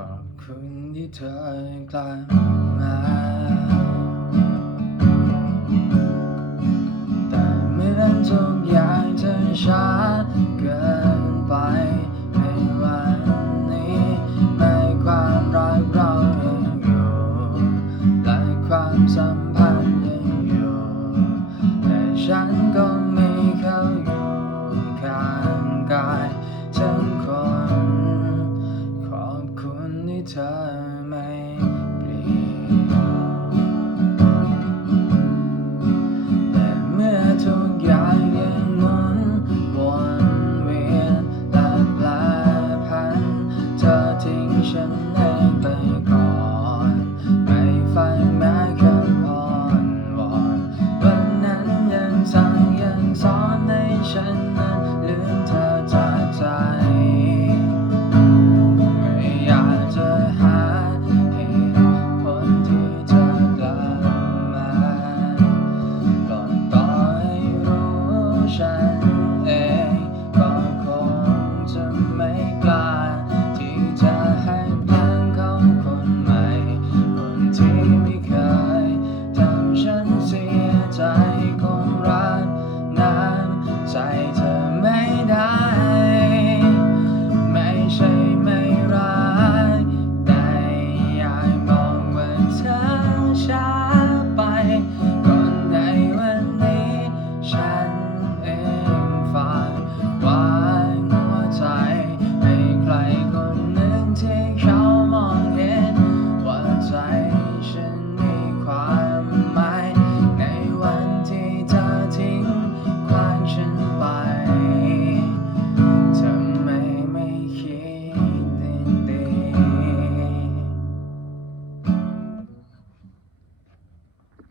ขอบคุณที่เธอกลับมาแต่เมื่อทุกอย่างจะช้าเกิน เธอไม่เปลี่ยนแต่เมื่อทุกอย่างยังหนวนเวียนและแปรผันเธอทิ้งฉันเองไปก่อน